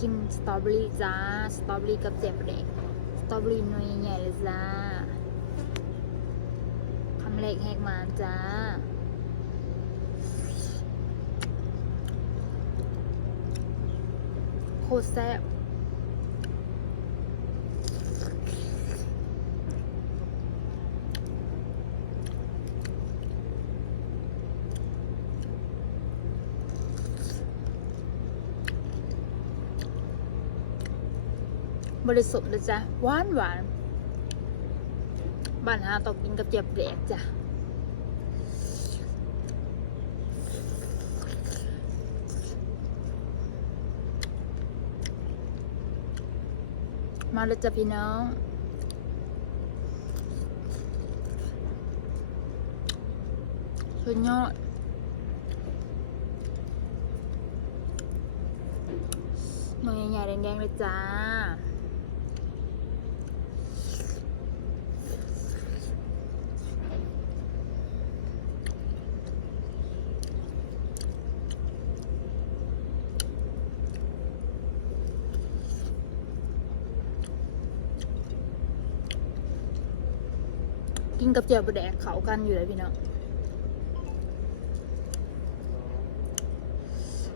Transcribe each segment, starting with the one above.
กินสตรอเบอรี่จ้า สตรอเบอรี่กับเจ็บเด็ก สตรอเบอรี่หน่วยใหญ่เลยจ้าทำเล็กแหกมาจ้า โคตรแซ่บ บริสุทธิ์เลยจ้ะหวานหวานบ้านหาต้องกินกับเจ็บแดกจ้ะมาเลยจ้ะพี่น้องสุดยอดหน่วยใหญ่ๆแดงๆเลยจ้า กินกับเจียวบะแดกเขากันอยู่เลยพี่น้อง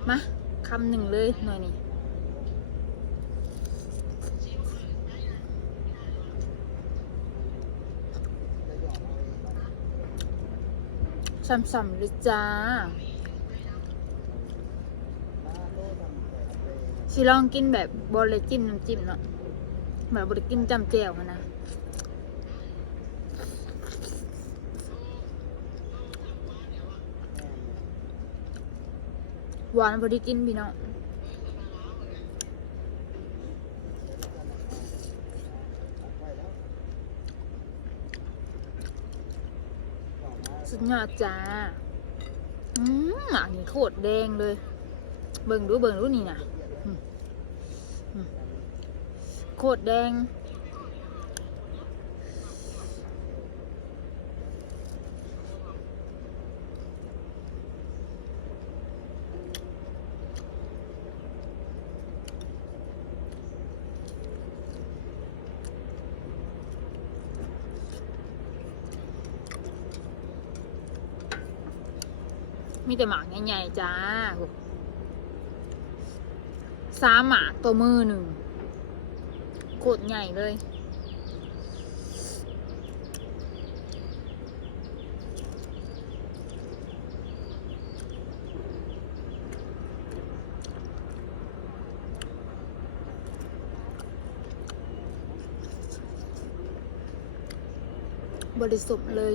มาคำหนึ่งเลยหน่อยนี่ช่ำๆเลยจ้าสิลองกินแบบบอลเลยจิ้มน้ำจิ้มเนาะแบบบริกินจำแจ่วนะ หวานพอดีกินพี่น้องสุดยอดจ้า อืมอันนี้โคตรแดงเลย เบิ่งดูเบิ่งดูนี่นะโคตรแดง มีแต่หมากใหญ่ๆจ้าสามหมากตัวมือหนึ่งโคตรใหญ่เลย บริสุทธิ์เลย